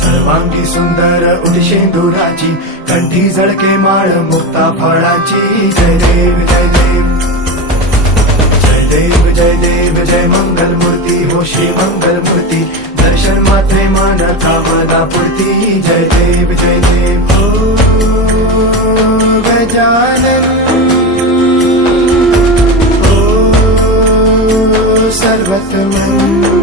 सर्वांगी सुंदर उदिशेंदुराची, कंठी झळके माळ मुक्ता फळाची. जय देव जय देव जय देव जय देव जय मंगल मूर्ती हो श्री मंगल मूर्ती. दर्शन मात्रे मान कामना पूर्ती. जय देव जय देव ओ गजानन ओ सर्वतमन.